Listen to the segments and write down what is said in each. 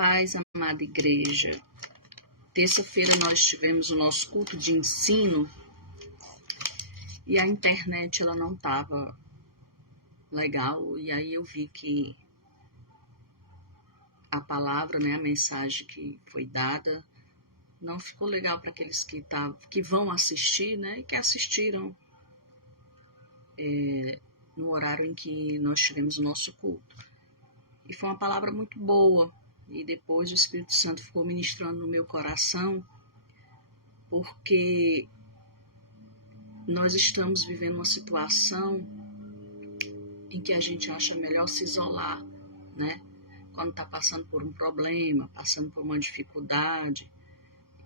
paz, amada igreja. Terça-feira nós tivemos o nosso culto de ensino e a internet ela não estava legal, e aí eu vi que a palavra, né, a mensagem que foi dada não ficou legal para aqueles que vão assistir, né, e que assistiram no horário em que nós tivemos o nosso culto. E foi uma palavra muito boa, e depois o Espírito Santo ficou ministrando no meu coração, porque nós estamos vivendo uma situação em que a gente acha melhor se isolar, né? Quando está passando por um problema, passando por uma dificuldade.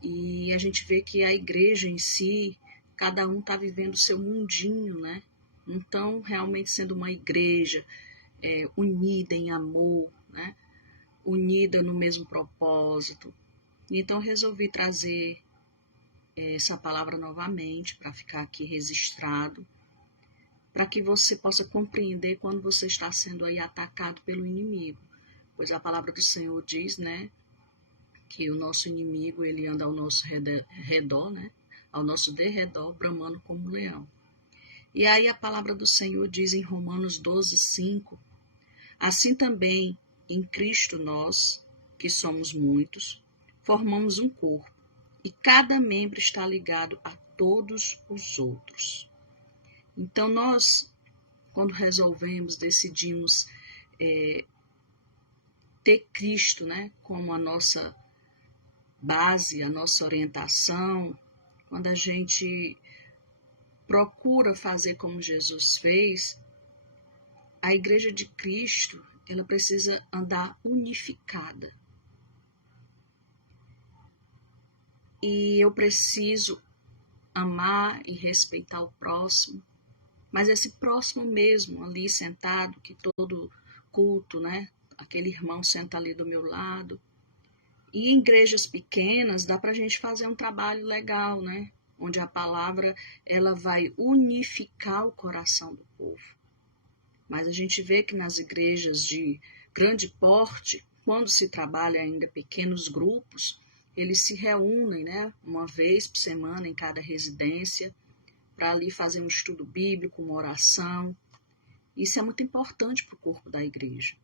E a gente vê que a igreja em si, cada um está vivendo o seu mundinho, né? Então, realmente sendo uma igreja unida em amor, né? Unida no mesmo propósito. Então, resolvi trazer essa palavra novamente para ficar aqui registrado, para que você possa compreender quando você está sendo aí atacado pelo inimigo. Pois a palavra do Senhor diz, né, que o nosso inimigo, ele anda ao nosso redor, né, ao nosso derredor, bramando como um leão. E aí a palavra do Senhor diz em Romanos 12:5, assim também em Cristo nós, que somos muitos, formamos um corpo, e cada membro está ligado a todos os outros. Então nós, quando decidimos ter Cristo, né, como a nossa base, a nossa orientação, quando a gente procura fazer como Jesus fez, a igreja de Cristo, ela precisa andar unificada. E eu preciso amar e respeitar o próximo, mas esse próximo mesmo ali sentado, que todo culto, né, aquele irmão senta ali do meu lado. E em igrejas pequenas dá para a gente fazer um trabalho legal, né? Onde a palavra ela vai unificar o coração do povo. Mas a gente vê que nas igrejas de grande porte, quando se trabalha ainda pequenos grupos, eles se reúnem, né, uma vez por semana em cada residência, para ali fazer um estudo bíblico, uma oração. Isso é muito importante para o corpo da igreja.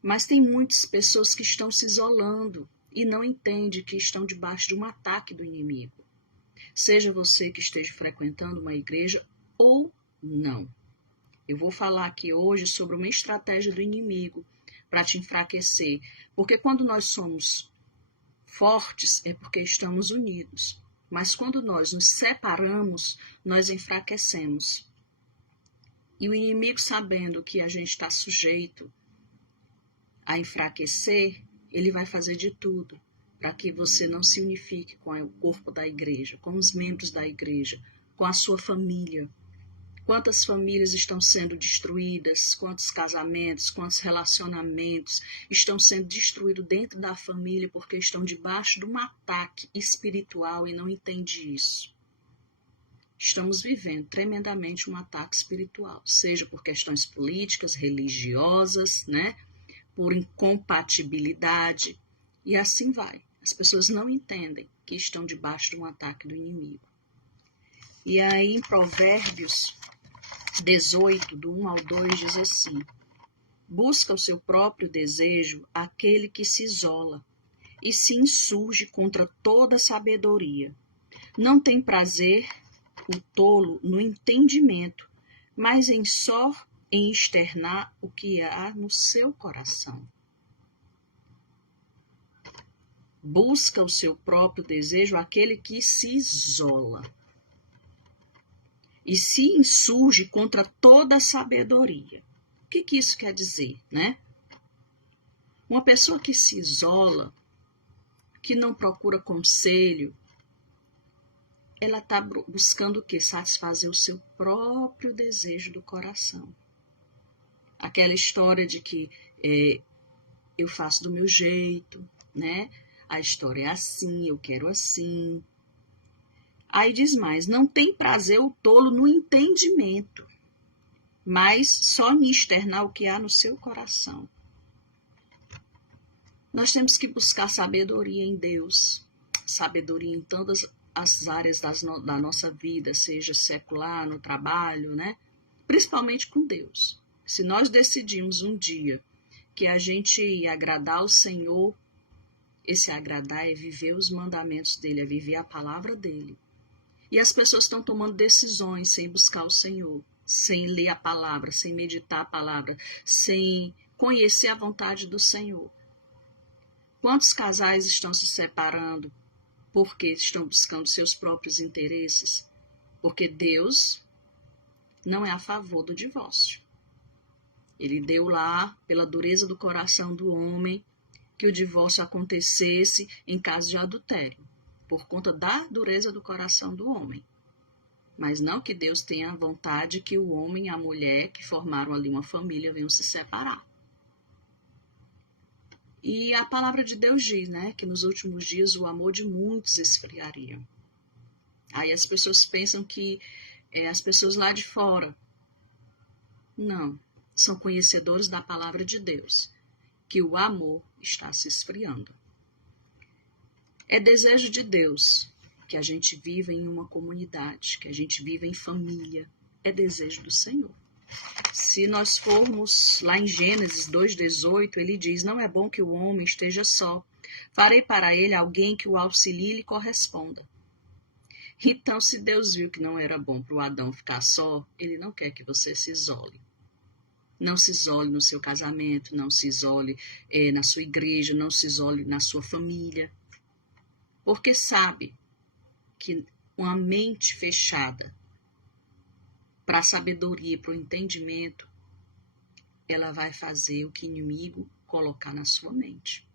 Mas tem muitas pessoas que estão se isolando e não entendem que estão debaixo de um ataque do inimigo. Seja você que esteja frequentando uma igreja ou não. Eu vou falar aqui hoje sobre uma estratégia do inimigo para te enfraquecer. Porque quando nós somos fortes é porque estamos unidos. Mas quando nós nos separamos, nós enfraquecemos. E o inimigo, sabendo que a gente está sujeito a enfraquecer, ele vai fazer de tudo para que você não se unifique com o corpo da igreja, com os membros da igreja, com a sua família. Quantas famílias estão sendo destruídas, quantos casamentos, quantos relacionamentos estão sendo destruídos dentro da família porque estão debaixo de um ataque espiritual e não entendem isso. Estamos vivendo tremendamente um ataque espiritual, seja por questões políticas, religiosas, né? Por incompatibilidade, e assim vai. As pessoas não entendem que estão debaixo de um ataque do inimigo. E aí em Provérbios 18, do 1 ao 2, diz assim: busca o seu próprio desejo aquele que se isola e se insurge contra toda sabedoria. Não tem prazer o tolo no entendimento, mas em externar o que há no seu coração. Busca o seu próprio desejo aquele que se isola e se insurge contra toda a sabedoria. O que isso quer dizer, né? Uma pessoa que se isola, que não procura conselho, ela está buscando o quê? Satisfazer o seu próprio desejo do coração. Aquela história de que eu faço do meu jeito, né? A história é assim, eu quero assim. Aí diz mais, não tem prazer o tolo no entendimento, mas só em externar o que há no seu coração. Nós temos que buscar sabedoria em Deus, sabedoria em todas as áreas da nossa vida, seja secular, no trabalho, né? Principalmente com Deus. Se nós decidimos um dia que a gente ia agradar ao Senhor, esse agradar é viver os mandamentos dele, é viver a palavra dele. E as pessoas estão tomando decisões sem buscar o Senhor, sem ler a palavra, sem meditar a palavra, sem conhecer a vontade do Senhor. Quantos casais estão se separando porque estão buscando seus próprios interesses? Porque Deus não é a favor do divórcio. Ele deu lá, pela dureza do coração do homem, que o divórcio acontecesse em caso de adultério, por conta da dureza do coração do homem. Mas não que Deus tenha vontade que o homem e a mulher que formaram ali uma família venham se separar. E a palavra de Deus diz, né, que nos últimos dias o amor de muitos esfriaria. Aí as pessoas pensam que as pessoas lá de fora, não, são conhecedores da palavra de Deus, que o amor está se esfriando. É desejo de Deus que a gente viva em uma comunidade, que a gente viva em família. É desejo do Senhor. Se nós formos lá em Gênesis 2,18, ele diz, não é bom que o homem esteja só. Farei para ele alguém que o auxilie e lhe corresponda. Então, se Deus viu que não era bom para o Adão ficar só, ele não quer que você se isole. Não se isole no seu casamento, não se isole na sua igreja, não se isole na sua família. Porque sabe que uma mente fechada para a sabedoria, para o entendimento, ela vai fazer o que o inimigo colocar na sua mente.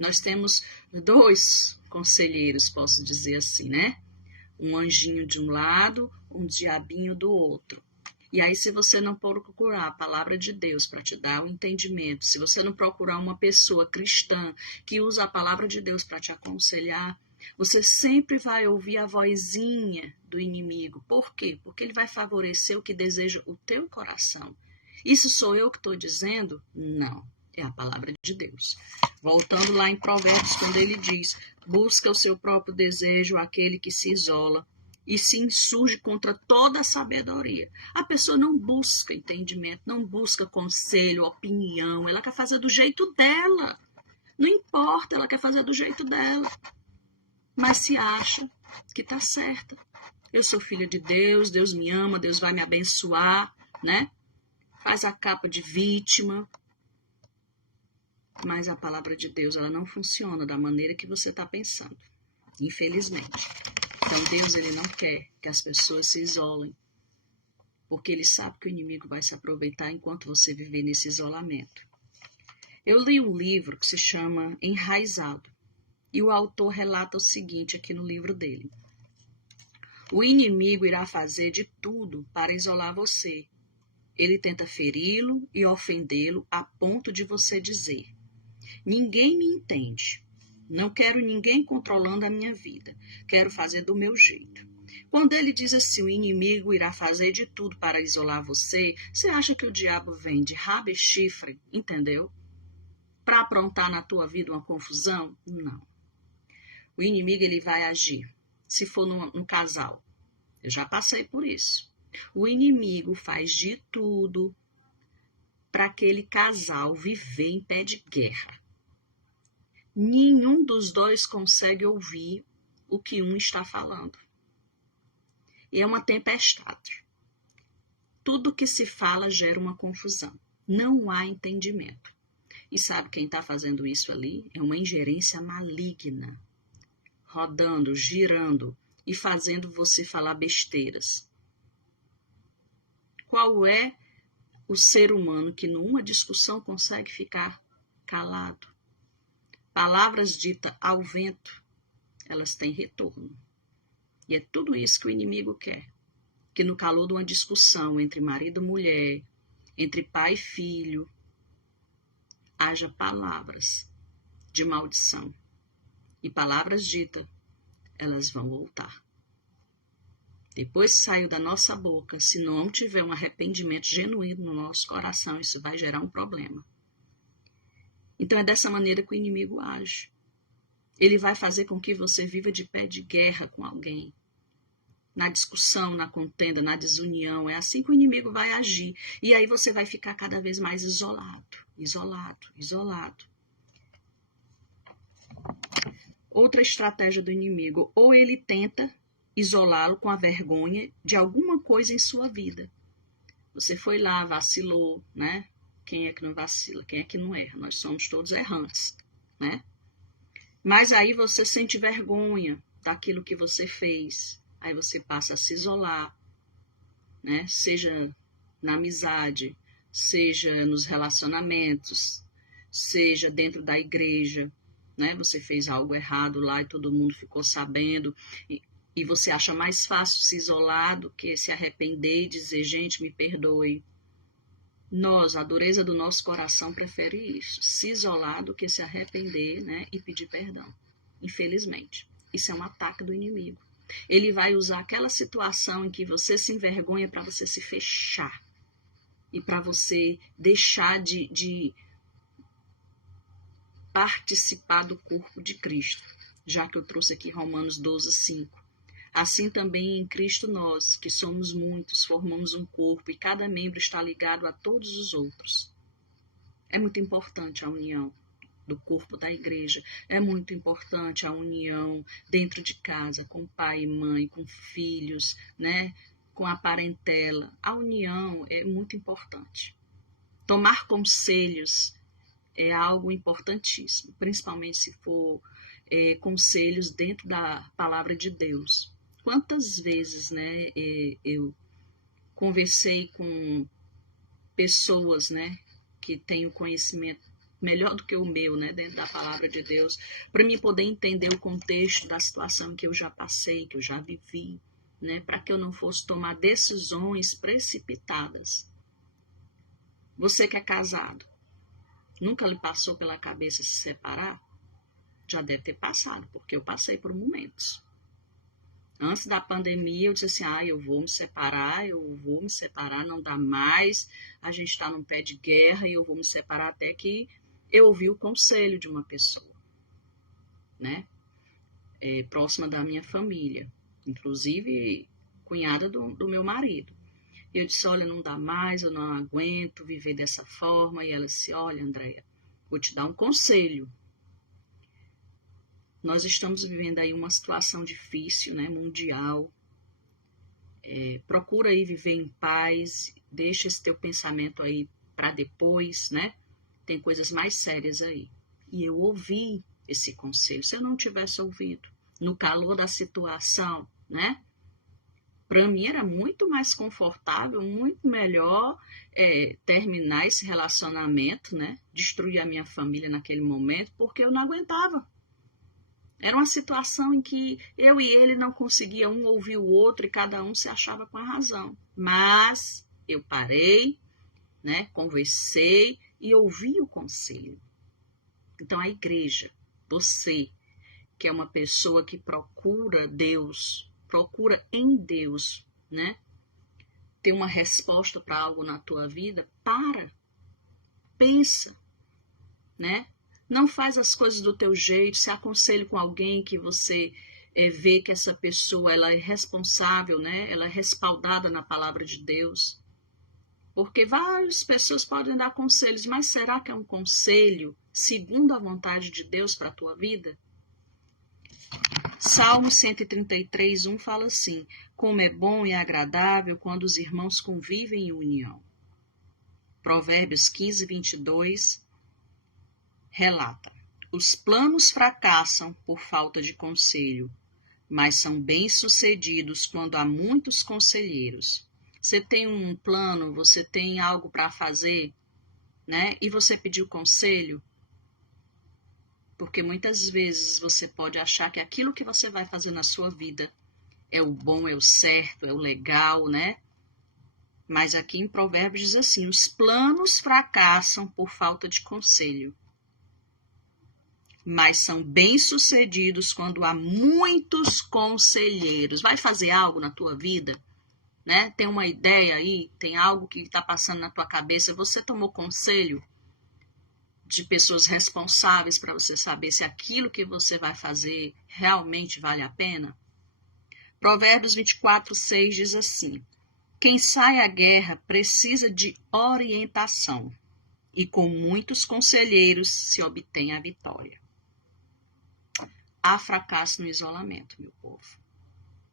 Nós temos 2 conselheiros, posso dizer assim, né? Um anjinho de um lado, um diabinho do outro. E aí, se você não procurar a palavra de Deus para te dar o entendimento, se você não procurar uma pessoa cristã que usa a palavra de Deus para te aconselhar, você sempre vai ouvir a vozinha do inimigo. Por quê? Porque ele vai favorecer o que deseja o teu coração. Isso sou eu que estou dizendo? Não, é a palavra de Deus. Voltando lá em Provérbios, quando ele diz, busca o seu próprio desejo aquele que se isola e se insurge contra toda a sabedoria. A pessoa não busca entendimento, não busca conselho, opinião, ela quer fazer do jeito dela. Não importa, ela quer fazer do jeito dela. Mas se acha que está certa. Eu sou filha de Deus, Deus me ama, Deus vai me abençoar, né? Faz a capa de vítima. Mas a palavra de Deus, ela não funciona da maneira que você está pensando, infelizmente. Então, Deus, ele não quer que as pessoas se isolem, porque ele sabe que o inimigo vai se aproveitar enquanto você viver nesse isolamento. Eu li um livro que se chama Enraizado, e o autor relata o seguinte aqui no livro dele. O inimigo irá fazer de tudo para isolar você. Ele tenta feri-lo e ofendê-lo a ponto de você dizer, ninguém me entende. Não quero ninguém controlando a minha vida. Quero fazer do meu jeito. Quando ele diz assim, o inimigo irá fazer de tudo para isolar você, você acha que o diabo vem de rabo e chifre, entendeu? Para aprontar na tua vida uma confusão? Não. O inimigo, ele vai agir. Se for num casal, eu já passei por isso. O inimigo faz de tudo para aquele casal viver em pé de guerra. Nenhum dos dois consegue ouvir o que um está falando. E é uma tempestade. Tudo que se fala gera uma confusão. Não há entendimento. E sabe quem está fazendo isso ali? É uma ingerência maligna. Rodando, girando e fazendo você falar besteiras. Qual é o ser humano que numa discussão consegue ficar calado? Palavras ditas ao vento, elas têm retorno. E é tudo isso que o inimigo quer. Que no calor de uma discussão entre marido e mulher, entre pai e filho, haja palavras de maldição. E palavras ditas, elas vão voltar. Depois que saiu da nossa boca, se não tiver um arrependimento genuíno no nosso coração, isso vai gerar um problema. Então é dessa maneira que o inimigo age. Ele vai fazer com que você viva de pé de guerra com alguém. Na discussão, na contenda, na desunião. É assim que o inimigo vai agir. E aí você vai ficar cada vez mais isolado. Outra estratégia do inimigo. Ou ele tenta isolá-lo com a vergonha de alguma coisa em sua vida. Você foi lá, vacilou, né? Quem é que não vacila? Quem é que não erra? Nós somos todos errantes, né? Mas aí você sente vergonha daquilo que você fez. Aí você passa a se isolar, né? Seja na amizade, seja nos relacionamentos, seja dentro da igreja, né? Você fez algo errado lá e todo mundo ficou sabendo. E você acha mais fácil se isolar do que se arrepender e dizer, gente, me perdoe. Nós, a dureza do nosso coração prefere isso, se isolar do que se arrepender, né, e pedir perdão. Infelizmente, isso é um ataque do inimigo. Ele vai usar aquela situação em que você se envergonha para você se fechar e para você deixar de participar do corpo de Cristo, já que eu trouxe aqui Romanos 12:5. Assim também em Cristo nós, que somos muitos, formamos um corpo e cada membro está ligado a todos os outros. É muito importante a união do corpo da igreja. É muito importante a união dentro de casa, com pai e mãe, com filhos, né? Com a parentela. A união é muito importante. Tomar conselhos é algo importantíssimo, principalmente se for conselhos dentro da palavra de Deus. Quantas vezes, né, eu conversei com pessoas, né, que têm o conhecimento melhor do que o meu, né, dentro da palavra de Deus, para mim poder entender o contexto da situação que eu já passei, que eu já vivi, né, para que eu não fosse tomar decisões precipitadas. Você que é casado, nunca lhe passou pela cabeça se separar? Já deve ter passado, porque eu passei por momentos. Antes da pandemia, eu disse assim, eu vou me separar, não dá mais, a gente está num pé de guerra e eu vou me separar, até que eu ouvi o conselho de uma pessoa, né? Próxima da minha família, inclusive cunhada do meu marido. Eu disse, olha, não dá mais, eu não aguento viver dessa forma. E ela disse, olha, Andréia, vou te dar um conselho. Nós estamos vivendo aí uma situação difícil, né, mundial. Procura aí viver em paz, deixa esse teu pensamento aí para depois, né? Tem coisas mais sérias aí. E eu ouvi esse conselho. Se eu não tivesse ouvido, no calor da situação, né? Para mim era muito mais confortável, muito melhor terminar esse relacionamento, né? Destruir a minha família naquele momento, porque eu não aguentava. Era uma situação em que eu e ele não conseguiam um ouvir o outro e cada um se achava com a razão. Mas eu parei, né, conversei e ouvi o conselho. Então a igreja, você que é uma pessoa que procura Deus, procura em Deus, né, ter uma resposta para algo na tua vida, pensa, né? Não faz as coisas do teu jeito, se aconselhe com alguém que você vê que essa pessoa ela é responsável, né? Ela é respaldada na palavra de Deus. Porque várias pessoas podem dar conselhos, mas será que é um conselho segundo a vontade de Deus para a tua vida? Salmo 133:1 fala assim, como é bom e agradável quando os irmãos convivem em união. Provérbios 15:22 relata, os planos fracassam por falta de conselho, mas são bem-sucedidos quando há muitos conselheiros. Você tem um plano, você tem algo para fazer, né? E você pediu conselho? Porque muitas vezes você pode achar que aquilo que você vai fazer na sua vida é o bom, é o certo, é o legal, né? Mas aqui em Provérbios diz assim, os planos fracassam por falta de conselho, mas são bem-sucedidos quando há muitos conselheiros. Vai fazer algo na tua vida? Né? Tem uma ideia aí? Tem algo que está passando na tua cabeça? Você tomou conselho de pessoas responsáveis para você saber se aquilo que você vai fazer realmente vale a pena? Provérbios 24:6 diz assim: quem sai à guerra precisa de orientação, e com muitos conselheiros se obtém a vitória. Há fracasso no isolamento, meu povo.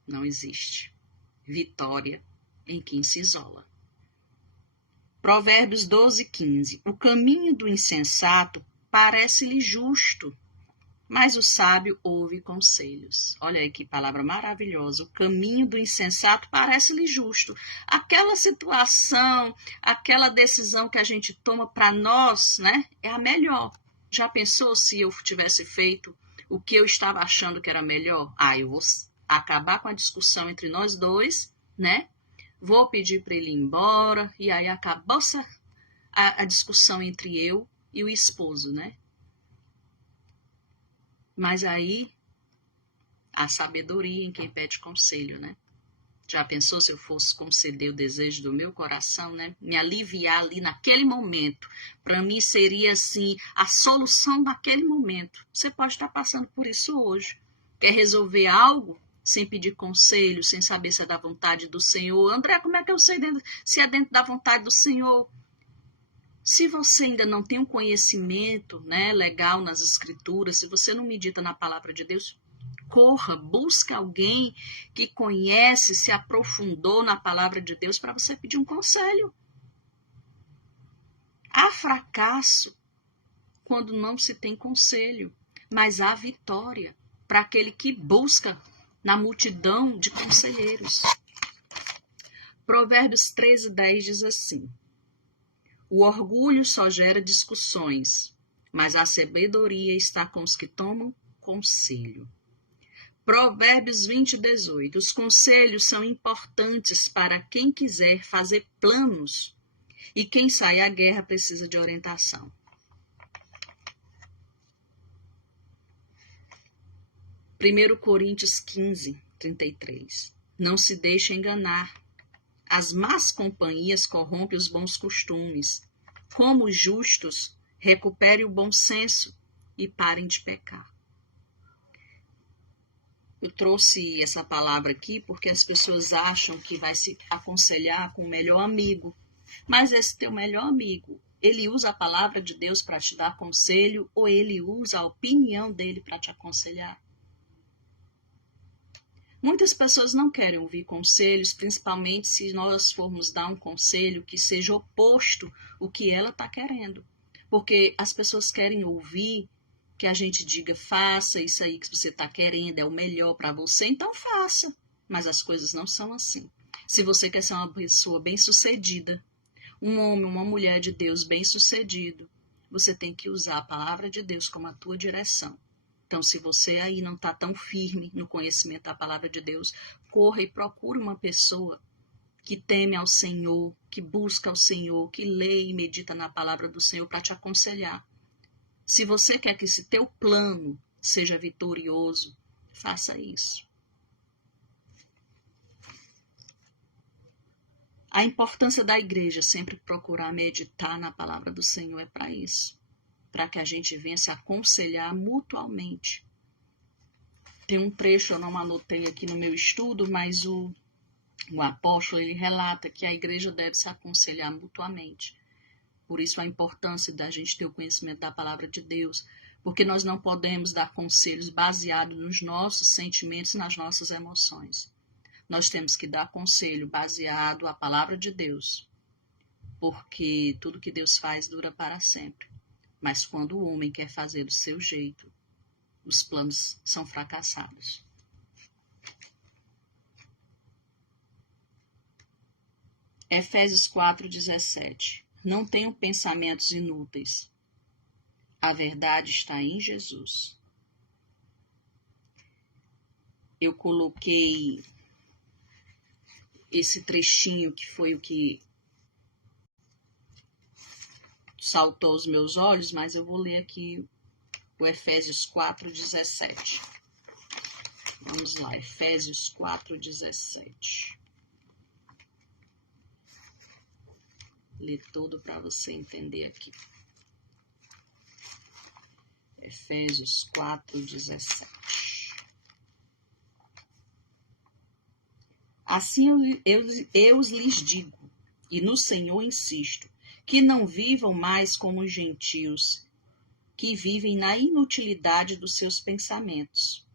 Não existe vitória em quem se isola. Provérbios 12:15. O caminho do insensato parece-lhe justo, mas o sábio ouve conselhos. Olha aí que palavra maravilhosa. O caminho do insensato parece-lhe justo. Aquela situação, aquela decisão que a gente toma para nós, né, é a melhor. Já pensou se eu tivesse feito o que eu estava achando que era melhor? Eu vou acabar com a discussão entre nós dois, né? Vou pedir para ele ir embora, e aí acabou a discussão entre eu e o esposo, né? Mas aí, a sabedoria em quem pede conselho, né? Já pensou se eu fosse conceder o desejo do meu coração, né? Me aliviar ali naquele momento. Para mim seria, assim, a solução daquele momento. Você pode estar passando por isso hoje. Quer resolver algo sem pedir conselho, sem saber se é da vontade do Senhor? André, como é que eu sei se é dentro da vontade do Senhor? Se você ainda não tem um conhecimento, né, legal nas escrituras, se você não medita na palavra de Deus, corra, busca alguém que conhece, se aprofundou na palavra de Deus para você pedir um conselho. Há fracasso quando não se tem conselho, mas há vitória para aquele que busca na multidão de conselheiros. Provérbios 13:10 diz assim: o orgulho só gera discussões, mas a sabedoria está com os que tomam conselho. Provérbios 20:18. Os conselhos são importantes para quem quiser fazer planos, e quem sai à guerra precisa de orientação. Primeiro Coríntios 15:33. Não se deixe enganar. As más companhias corrompem os bons costumes. Como os justos, recupere o bom senso e parem de pecar. Eu trouxe essa palavra aqui porque as pessoas acham que vai se aconselhar com o melhor amigo. Mas esse teu melhor amigo, ele usa a palavra de Deus para te dar conselho ou ele usa a opinião dele para te aconselhar? Muitas pessoas não querem ouvir conselhos, principalmente se nós formos dar um conselho que seja oposto ao que ela está querendo. Porque as pessoas querem ouvir que a gente diga, faça isso aí que você está querendo, é o melhor para você, então faça. Mas as coisas não são assim. Se você quer ser uma pessoa bem-sucedida, um homem, uma mulher de Deus bem-sucedido, você tem que usar a palavra de Deus como a tua direção. Então, se você aí não está tão firme no conhecimento da palavra de Deus, corra e procure uma pessoa que teme ao Senhor, que busca ao Senhor, que lê e medita na palavra do Senhor para te aconselhar. Se você quer que esse teu plano seja vitorioso, faça isso. A importância da igreja sempre procurar meditar na palavra do Senhor é para isso. Para que a gente venha se aconselhar mutuamente. Tem um trecho, eu não anotei aqui no meu estudo, mas o apóstolo, ele relata que a igreja deve se aconselhar mutuamente. Por isso a importância da gente ter o conhecimento da palavra de Deus, porque nós não podemos dar conselhos baseados nos nossos sentimentos e nas nossas emoções. Nós temos que dar conselho baseado na palavra de Deus, porque tudo que Deus faz dura para sempre. Mas quando o homem quer fazer do seu jeito, os planos são fracassados. Efésios 4:17. Não tenham pensamentos inúteis. A verdade está em Jesus. Eu coloquei esse trechinho que foi o que saltou aos meus olhos, mas eu vou ler aqui o Efésios 4:17. Vamos lá, Efésios 4:17. Ler todo para você entender aqui. Efésios 4:17. Assim eu lhes digo, e no Senhor insisto, que não vivam mais como os gentios, que vivem na inutilidade dos seus pensamentos.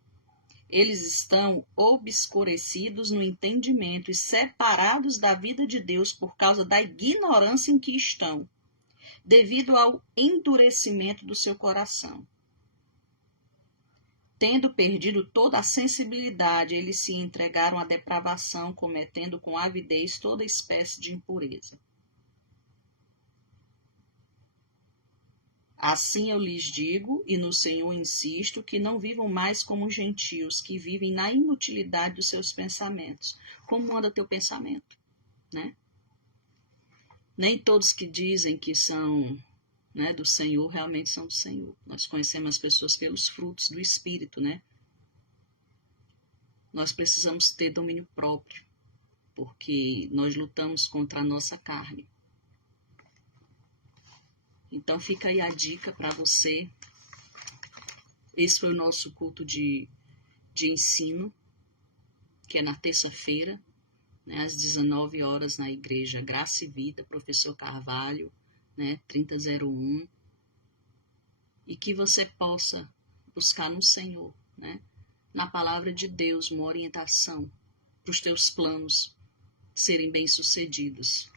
Eles estão obscurecidos no entendimento e separados da vida de Deus por causa da ignorância em que estão, devido ao endurecimento do seu coração. Tendo perdido toda a sensibilidade, eles se entregaram à depravação, cometendo com avidez toda espécie de impureza. Assim eu lhes digo, e no Senhor insisto, que não vivam mais como gentios, que vivem na inutilidade dos seus pensamentos. Como anda teu pensamento, né? Nem todos que dizem que são, né, do Senhor, realmente são do Senhor. Nós conhecemos as pessoas pelos frutos do Espírito, né? Nós precisamos ter domínio próprio, porque nós lutamos contra a nossa carne. Então fica aí a dica para você. Esse foi o nosso culto de ensino, que é na terça-feira, né, às 19 horas, na igreja Graça e Vida, Professor Carvalho, né, 3001. E que você possa buscar no Senhor, né, na palavra de Deus, uma orientação para os teus planos serem bem-sucedidos.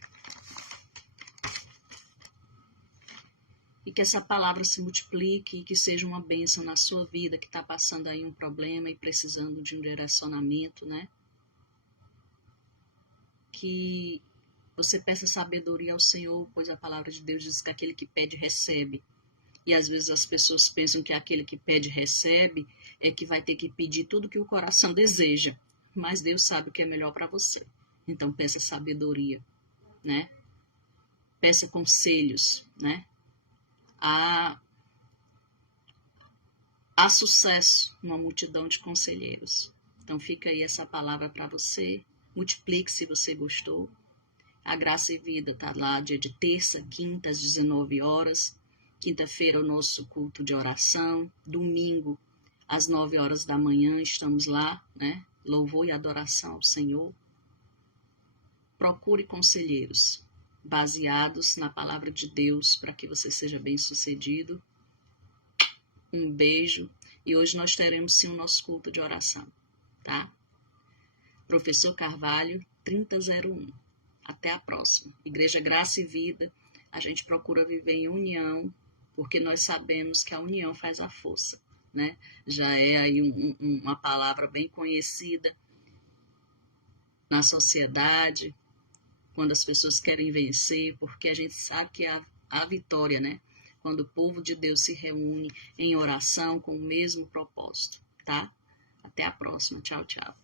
E que essa palavra se multiplique e que seja uma bênção na sua vida, que está passando aí um problema e precisando de um direcionamento, né? Que você peça sabedoria ao Senhor, pois a palavra de Deus diz que aquele que pede, recebe. E às vezes as pessoas pensam que aquele que pede, recebe, é que vai ter que pedir tudo que o coração deseja. Mas Deus sabe o que é melhor para você. Então peça sabedoria, né? Peça conselhos, né? Há sucesso numa multidão de conselheiros. Então fica aí essa palavra para você. Multiplique se você gostou. A Graça e Vida está lá dia de terça, quinta, às 19 horas. Quinta-feira o nosso culto de oração. Domingo, às 9 horas da manhã, estamos lá, né? Louvor e adoração ao Senhor. Procure conselheiros baseados na palavra de Deus para que você seja bem-sucedido. Um beijo. E hoje nós teremos sim o nosso culto de oração, tá? Professor Carvalho, 3001. Até a próxima. Igreja Graça e Vida, a gente procura viver em união, porque nós sabemos que a união faz a força, né? Já é aí uma palavra bem conhecida na sociedade, quando as pessoas querem vencer, porque a gente sabe que a vitória, né? Quando o povo de Deus se reúne em oração com o mesmo propósito, tá? Até a próxima. Tchau, tchau.